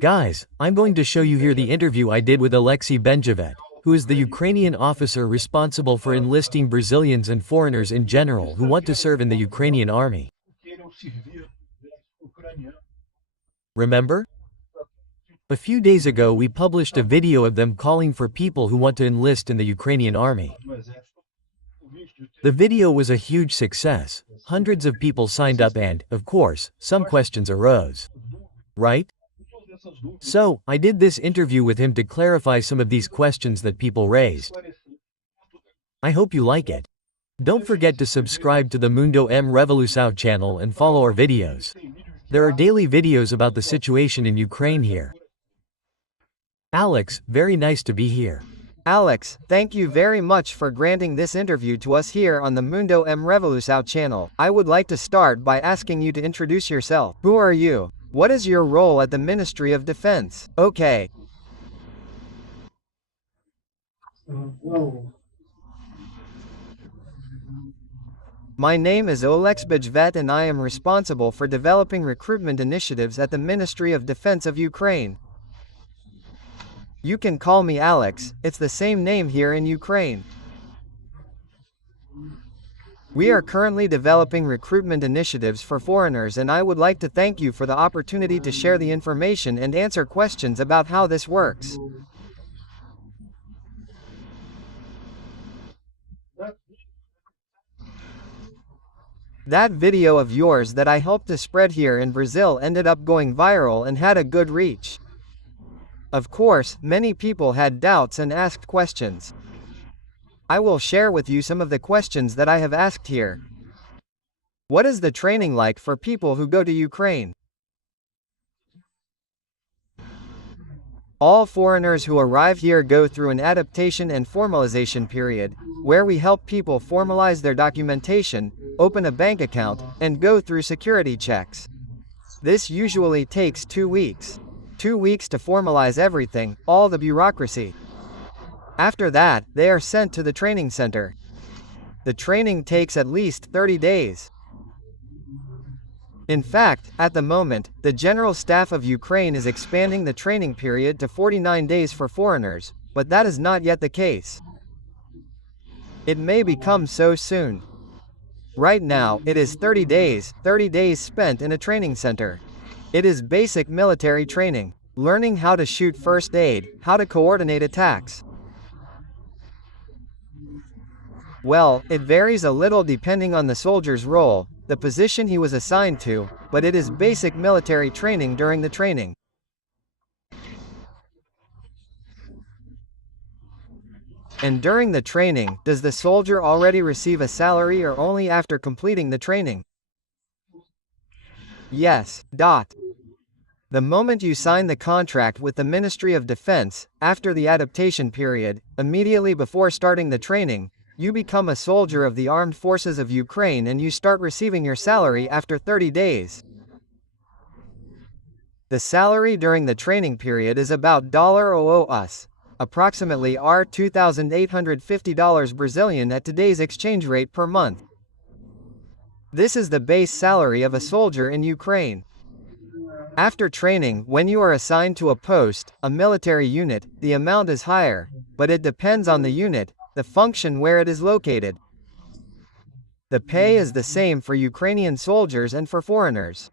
Guys, I'm going to show you here the interview I did with OLEKSII BEZHEVET, who is the Ukrainian officer responsible for enlisting Brazilians and foreigners in general who want to serve in the Ukrainian army. Remember? A few days ago we published a video of them calling for people who want to enlist in the Ukrainian army. The video was a huge success. Hundreds of people signed up and, of course, some questions arose. Right? So, I did this interview with him to clarify some of these questions that people raised. I hope you like it. Don't forget to subscribe to the Mundo M Revolução channel and follow our videos. There are daily videos about the situation in Ukraine here. Alex, very nice to be here. Alex, thank you very much for granting this interview to us here on the Mundo M Revolução channel. I would like to start by asking you to introduce yourself. Who are you? What is your role at the Ministry of Defense? Okay. My name is OLEKSII BEZHEVETS and I am responsible for developing recruitment initiatives at the Ministry of Defense of Ukraine. You can call me Alex, it's the same name here in Ukraine. We are currently developing recruitment initiatives for foreigners and I would like to thank you for the opportunity to share the information and answer questions about how this works. That video of yours that I helped to spread here in Brazil ended up going viral and had a good reach. Of course, many people had doubts and asked questions. I will share with you some of the questions that I have asked here. What is the training like for people who go to Ukraine? All foreigners who arrive here go through an adaptation and formalization period, where we help people formalize their documentation, open a bank account, and go through security checks. This usually takes 2 weeks. 2 weeks to formalize everything, all the bureaucracy. After that, they are sent to the training center. The training takes at least 30 days. In fact, at the moment, the General Staff of Ukraine is expanding the training period to 49 days for foreigners, but that is not yet the case. It may become so soon. Right now, it is 30 days spent in a training center. It is basic military training, learning how to shoot first aid, how to coordinate attacks. Well, it varies a little depending on the soldier's role, the position he was assigned to, but it is basic military training during the training. And during the training, does the soldier already receive a salary or only after completing the training? Yes. The moment you sign the contract with the Ministry of Defense, after the adaptation period, immediately before starting the training, you become a soldier of the Armed Forces of Ukraine and you start receiving your salary after 30 days. The salary during the training period is about $0 approximately $2,850 Brazilian at today's exchange rate per month. This is the base salary of a soldier in Ukraine. After training, when you are assigned to a post, a military unit, the amount is higher, but it depends on the unit, the function where it is located. The pay is the same for Ukrainian soldiers and for foreigners.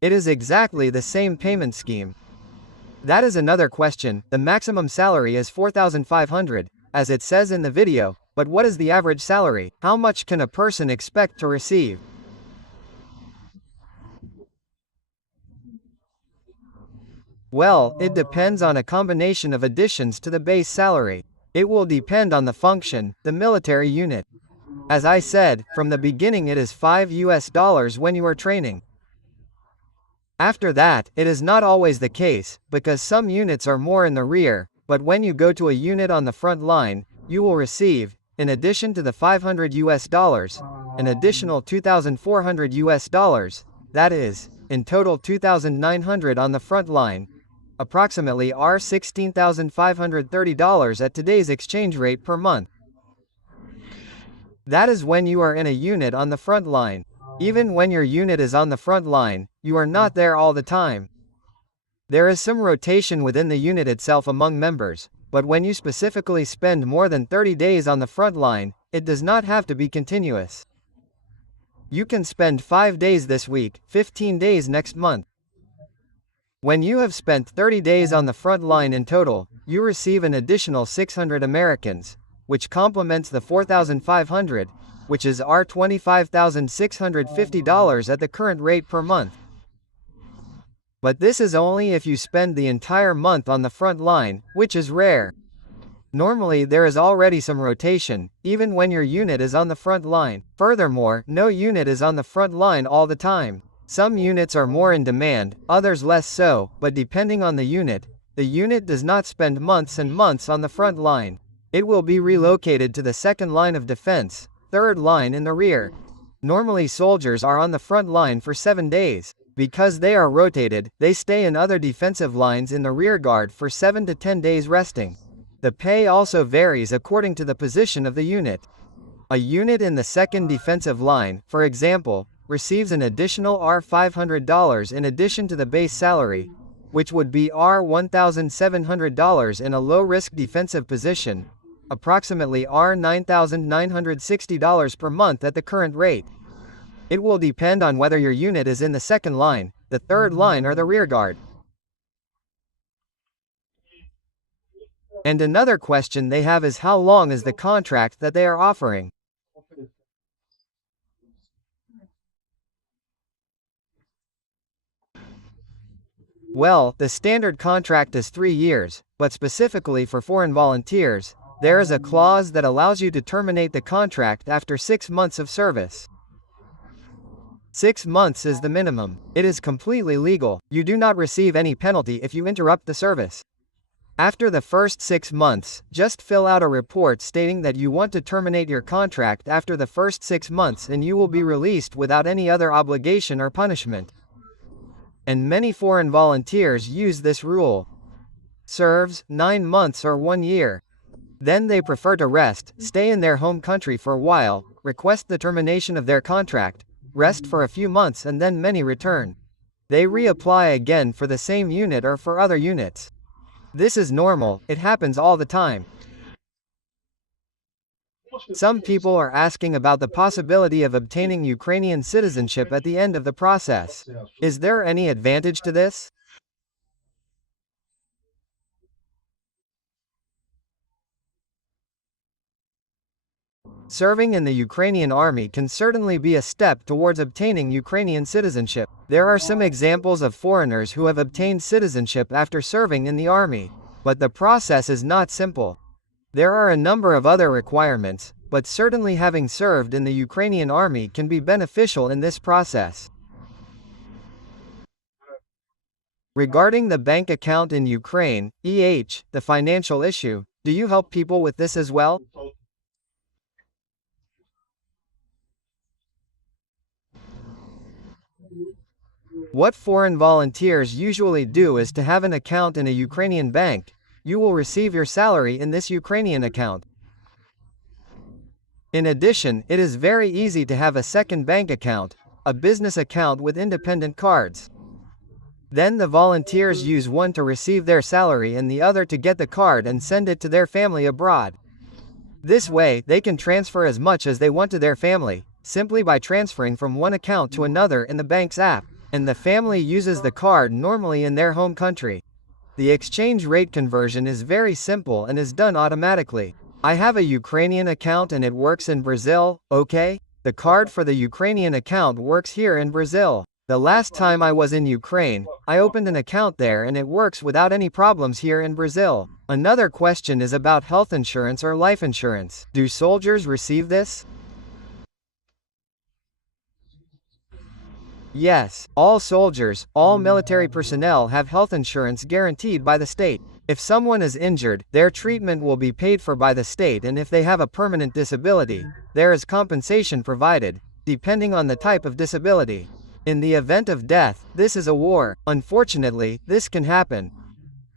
It is exactly the same payment scheme. That is another question. The maximum salary is 4,500, as it says in the video, but what is the average salary? How much can a person expect to receive? Well, it depends on a combination of additions to the base salary. It will depend on the function, the military unit. As I said, from the beginning it is $5 when you are training. After that, it is not always the case, because some units are more in the rear, but when you go to a unit on the front line, you will receive, in addition to the $500, an additional $2,400, that is, in total $2,900 on the front line, approximately $16,530 at today's exchange rate per month. That is when you are in a unit on the front line. Even when your unit is on the front line, you are not there all the time. There is some rotation within the unit itself among members, but when you specifically spend more than 30 days on the front line, it does not have to be continuous. You can spend 5 days this week, 15 days next month. When you have spent 30 days on the front line in total, you receive an additional 600 Americans, which complements the 4,500, which is $25,650 at the current rate per month. But this is only if you spend the entire month on the front line, which is rare. Normally there is already some rotation, even when your unit is on the front line. Furthermore, no unit is on the front line all the time. Some units are more in demand, others less so, but depending on the unit does not spend months and months on the front line. It will be relocated to the second line of defense, third line in the rear. Normally soldiers are on the front line for 7 days. Because they are rotated, they stay in other defensive lines in the rear guard for 7 to 10 days resting. The pay also varies according to the position of the unit. A unit in the second defensive line, for example, receives an additional $500 in addition to the base salary, which would be $1,700 in a low-risk defensive position, approximately $9,960 per month at the current rate. It will depend on whether your unit is in the second line, the third line or the rear guard. And another question they have is how long is the contract that they are offering? Well, the standard contract is 3 years, but specifically for foreign volunteers, there is a clause that allows you to terminate the contract after 6 months of service. 6 months is the minimum. It is completely legal. You do not receive any penalty if you interrupt the service. After the first 6 months, just fill out a report stating that you want to terminate your contract after the first 6 months and you will be released without any other obligation or punishment. And many foreign volunteers use this rule. Serves 9 months or 1 year. Then they prefer to rest, stay in their home country for a while, request the termination of their contract, rest for a few months and then many return. They reapply again for the same unit or for other units. This is normal, it happens all the time. Some people are asking about the possibility of obtaining Ukrainian citizenship at the end of the process. Is there any advantage to this? Serving in the Ukrainian army can certainly be a step towards obtaining Ukrainian citizenship. There are some examples of foreigners who have obtained citizenship after serving in the army. But the process is not simple. There are a number of other requirements, but certainly having served in the Ukrainian army can be beneficial in this process. Regarding the bank account in Ukraine, the financial issue, do you help people with this as well? What foreign volunteers usually do is to have an account in a Ukrainian bank. You will receive your salary in this Ukrainian account. In addition, it is very easy to have a second bank account, a business account with independent cards. Then the volunteers use one to receive their salary and the other to get the card and send it to their family abroad. This way, they can transfer as much as they want to their family, simply by transferring from one account to another in the bank's app. And the family uses the card normally in their home country. The exchange rate conversion is very simple and is done automatically. I have a Ukrainian account and it works in Brazil, okay? The card for the Ukrainian account works here in Brazil. The last time I was in Ukraine, I opened an account there and it works without any problems here in Brazil. Another question is about health insurance or life insurance. Do soldiers receive this? Yes, all soldiers, all military personnel have health insurance guaranteed by the state. If someone is injured, their treatment will be paid for by the state, and if they have a permanent disability, there is compensation provided, depending on the type of disability. In the event of death, this is a war. Unfortunately, this can happen.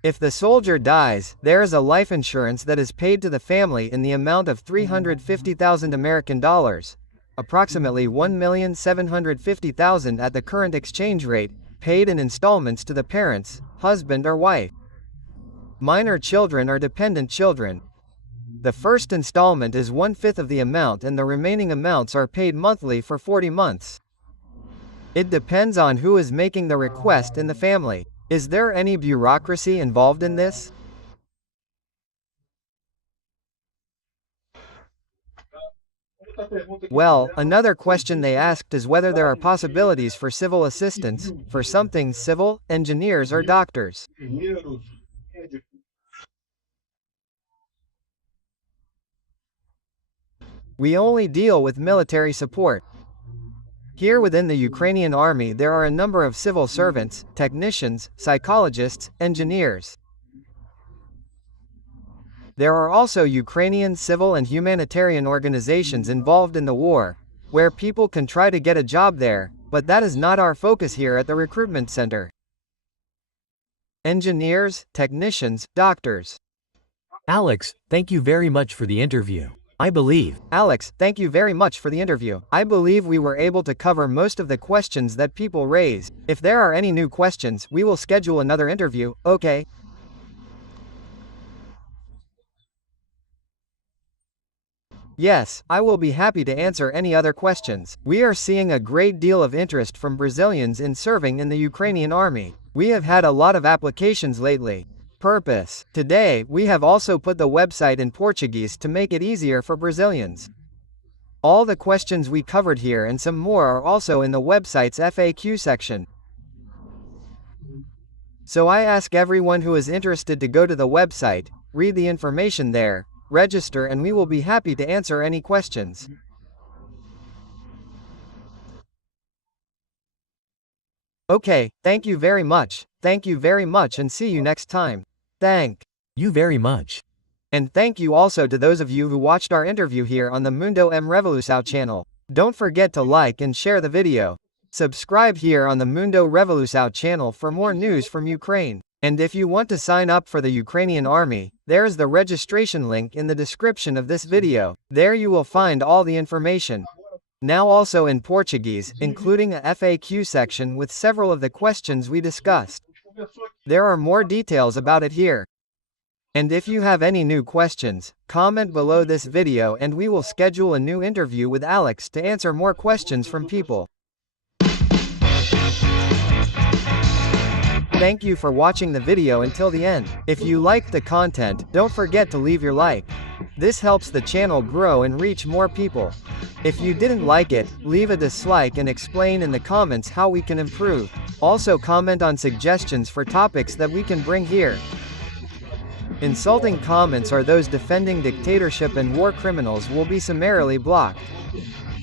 If the soldier dies, there is a life insurance that is paid to the family in the amount of $350,000 American dollars. approximately 1,750,000 at the current exchange rate, paid in installments to the parents, husband or wife. Minor children or dependent children. The first installment is 1/5 of the amount and the remaining amounts are paid monthly for 40 months. It depends on who is making the request in the family. Is there any bureaucracy involved in this? Well, another question they asked is whether there are possibilities for civil assistants, for something civil, engineers or doctors. We only deal with military support. Here within the Ukrainian army there are a number of civil servants, technicians, psychologists, engineers. There are also Ukrainian civil and humanitarian organizations involved in the war, where people can try to get a job there, but that is not our focus here at the recruitment center. Engineers, technicians, doctors. Alex, thank you very much for the interview. I believe we were able to cover most of the questions that people raised. If there are any new questions, we will schedule another interview, okay? Yes, I will be happy to answer any other questions. We are seeing a great deal of interest from Brazilians in serving in the Ukrainian army. We have had a lot of applications lately. Purpose. Today, we have also put the website in Portuguese to make it easier for Brazilians. All the questions we covered here and some more are also in the website's FAQ section. So I ask everyone who is interested to go to the website, read the information there, register, and we will be happy to answer any questions. Okay, thank you very much, and see you next time. Thank you very much. And thank you also to those of you who watched our interview here on the Mundo Revolução channel. Don't forget to like and share the video. Subscribe here on the Mundo Revolução channel for more news from Ukraine. And if you want to sign up for the Ukrainian army, there is the registration link in the description of this video. There you will find all the information. Now also in Portuguese, including a FAQ section with several of the questions we discussed. There are more details about it here. And if you have any new questions, comment below this video and we will schedule a new interview with Alex to answer more questions from people. Thank you for watching the video until the end. If you liked the content, don't forget to leave your like. This helps the channel grow and reach more people. If you didn't like it, leave a dislike and explain in the comments how we can improve. Also comment on suggestions for topics that we can bring here. Insulting comments or those defending dictatorship and war criminals will be summarily blocked.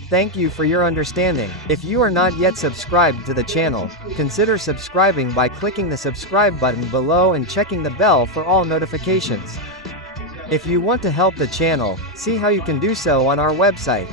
Thank you for your understanding. If you are not yet subscribed to the channel, consider subscribing by clicking the subscribe button below and checking the bell for all notifications. If you want to help the channel, see how you can do so on our website.